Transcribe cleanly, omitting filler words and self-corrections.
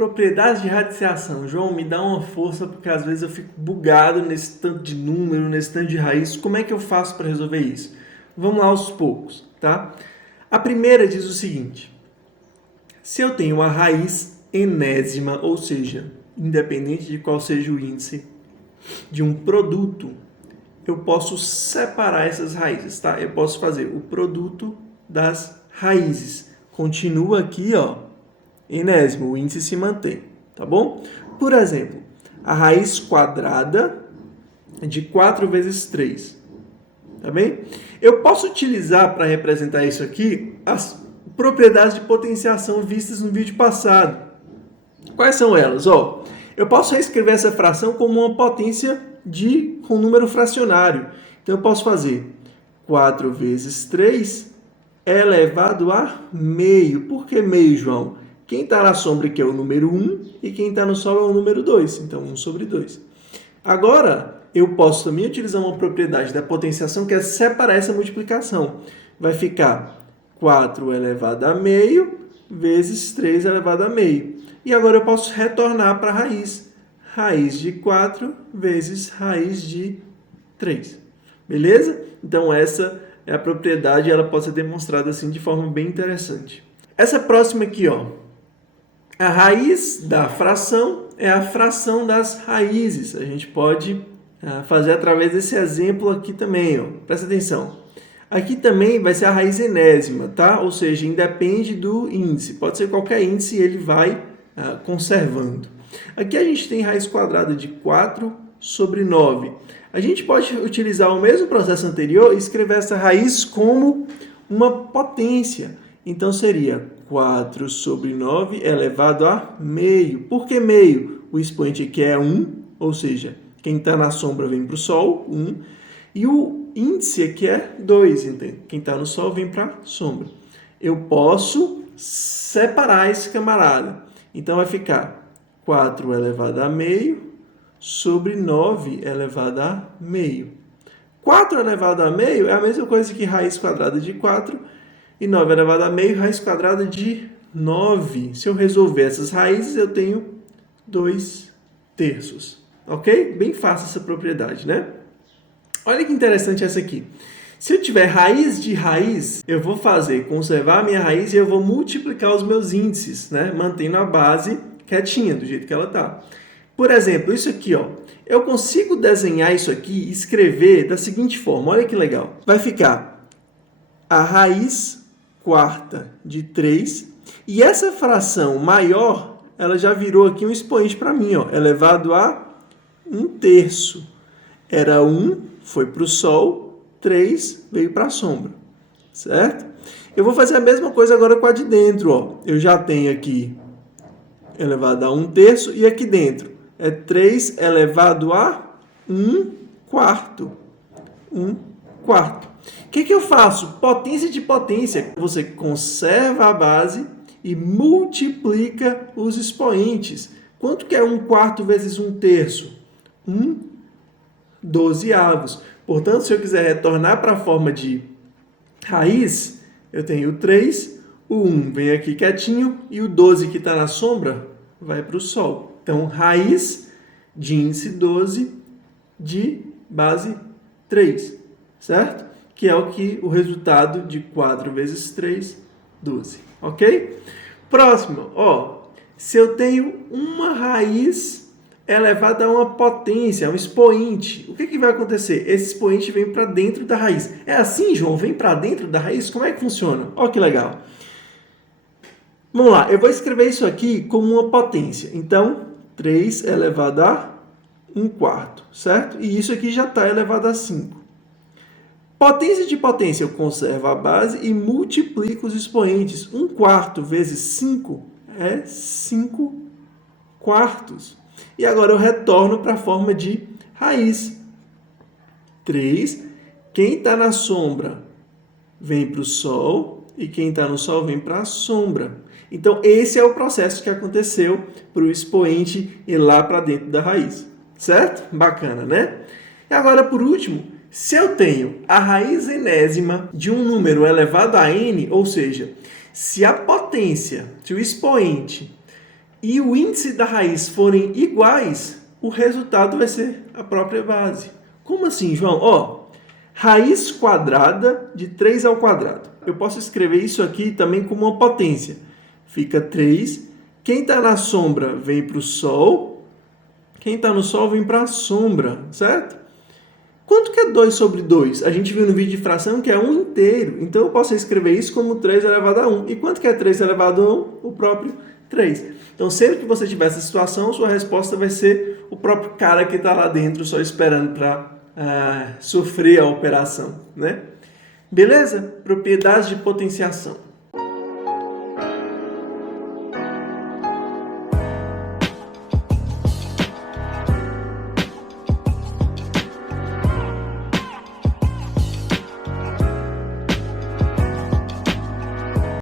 Propriedades de radiciação. João, me dá uma força, porque às vezes eu fico bugado nesse tanto de número, nesse tanto de raiz. Como é que eu faço para resolver isso? Vamos lá aos poucos, tá? A primeira diz o seguinte: se eu tenho uma raiz enésima, ou seja, independente de qual seja o índice de um produto, eu posso separar essas raízes, tá? Eu posso fazer o produto das raízes. Continua aqui, ó, enésimo, o índice se mantém, tá bom? Por exemplo, a raiz quadrada de 4 vezes 3, tá bem? Eu posso utilizar para representar isso aqui as propriedades de potenciação vistas no vídeo passado. Quais são elas? Ó, eu posso reescrever essa fração como uma potência com número fracionário. Então, eu posso fazer 4 vezes 3 elevado a meio. Por que meio, João? Quem está na sombra aqui é o número 1 e quem está no sol é o número 2. Então, 1 sobre 2. Agora, eu posso também utilizar uma propriedade da potenciação que é separar essa multiplicação. Vai ficar 4 elevado a meio vezes 3 elevado a meio. E agora eu posso retornar para a raiz. Raiz de 4 vezes raiz de 3. Beleza? Então, essa é a propriedade, ela pode ser demonstrada assim de forma bem interessante. Essa próxima aqui, ó, a raiz da fração é a fração das raízes. A gente pode fazer através desse exemplo aqui também, ó. Presta atenção. Aqui também vai ser a raiz enésima, tá? Ou seja, independe do índice. Pode ser qualquer índice, ele vai conservando. Aqui a gente tem raiz quadrada de 4 sobre 9. A gente pode utilizar o mesmo processo anterior e escrever essa raiz como uma potência. Então, seria 4 sobre 9 elevado a meio. Por que meio? O expoente aqui é 1, ou seja, quem está na sombra vem para o sol, 1. E o índice aqui é 2, entende? Quem está no sol vem para a sombra. Eu posso separar esse camarada. Então, vai ficar 4 elevado a meio sobre 9 elevado a meio. 4 elevado a meio é a mesma coisa que raiz quadrada de 4 e 9 elevado a meio, raiz quadrada de 9. Se eu resolver essas raízes, eu tenho 2 terços. Ok? Bem fácil essa propriedade, né? Olha que interessante essa aqui. Se eu tiver raiz de raiz, eu vou conservar a minha raiz e eu vou multiplicar os meus índices, né? Mantendo a base quietinha, do jeito que ela está. Por exemplo, isso aqui, ó, eu consigo desenhar isso aqui e escrever da seguinte forma. Olha que legal. Vai ficar a raiz quarta de 3 e essa fração maior, ela já virou aqui um expoente para mim, ó, elevado a 1 terço. Era 1, foi para o sol, 3 veio para a sombra, certo? Eu vou fazer a mesma coisa agora com a de dentro, ó. Eu já tenho aqui elevado a 1 terço e aqui dentro é 3 elevado a 1 quarto. 1 quarto. O que eu faço? Potência de potência. Você conserva a base e multiplica os expoentes. Quanto que é 1 quarto vezes 1 terço? 1 dozeavos. Portanto, se eu quiser retornar para a forma de raiz, eu tenho 3, o 1 vem aqui quietinho e o 12 que está na sombra vai para o sol. Então, raiz de índice 12 de base 3, certo? Que é o resultado de 4 vezes 3, 12. Ok? Próximo, ó. Se eu tenho uma raiz elevada a uma potência, a um expoente, o que vai acontecer? Esse expoente vem para dentro da raiz. É assim, João? Vem para dentro da raiz? Como é que funciona? Ó, que legal. Vamos lá, eu vou escrever isso aqui como uma potência. Então, 3 elevado a 1 quarto, certo? E isso aqui já está elevado a 5. Potência de potência, eu conservo a base e multiplico os expoentes. 1 quarto vezes 5 é 5 quartos. E agora eu retorno para a forma de raiz. 3, quem está na sombra vem para o sol e quem está no sol vem para a sombra. Então, esse é o processo que aconteceu para o expoente ir lá para dentro da raiz. Certo? Bacana, né? E agora, por último, se eu tenho a raiz enésima de um número elevado a n, ou seja, se a potência, se o expoente e o índice da raiz forem iguais, o resultado vai ser a própria base. Como assim, João? Ó, raiz quadrada de 3 ao quadrado. Eu posso escrever isso aqui também como uma potência. Fica 3. Quem está na sombra vem para o sol. Quem está no sol vem para a sombra, certo? Quanto que é 2 sobre 2? A gente viu no vídeo de fração que é 1 inteiro. Então, eu posso escrever isso como 3 elevado a 1. E quanto que é 3 elevado a 1? O próprio 3. Então, sempre que você tiver essa situação, sua resposta vai ser o próprio cara que está lá dentro só esperando para sofrer a operação, né? Beleza? Propriedades de potenciação.